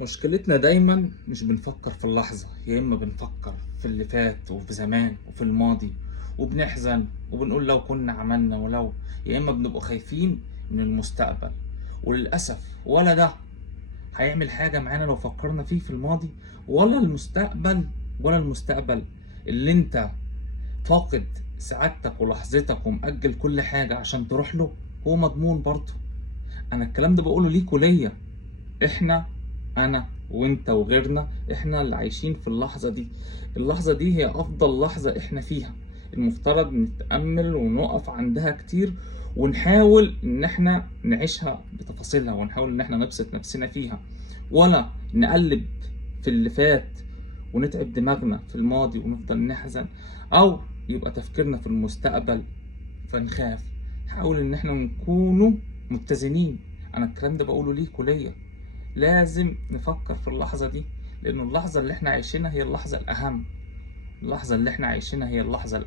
مشكلتنا دايما مش بنفكر في اللحظة، يا إما بنفكر في اللي فات وفي زمان وفي الماضي وبنحزن وبنقول لو كنا عملنا ولو، يا إما بنبقى خايفين من المستقبل. وللأسف ولا ده هيعمل حاجة معانا لو فكرنا فيه في الماضي، ولا المستقبل اللي انت فاقد سعادتك ولحظتك ومأجل كل حاجة عشان تروح له هو مضمون برضه. أنا الكلام ده بقوله ليك وليا. احنا، انا وانت وغيرنا، احنا اللي عايشين في اللحظة دي. اللحظة دي هي افضل لحظة احنا فيها، المفترض نتأمل ونقف عندها كتير ونحاول ان احنا نعيشها بتفاصيلها، ونحاول ان احنا نبسط نفسنا فيها، ولا نقلب في اللي فات ونتعب دماغنا في الماضي ونفضل نحزن، او يبقى تفكيرنا في المستقبل فنخاف. حاول ان احنا نكونوا متزنين. انا الكلام ده بقوله ليك وليا. لازم نفكر في اللحظة دي، لأن اللحظة اللي احنا عايشينها هي اللحظة الأهم. اللحظة اللي احنا عايشينها هي اللحظة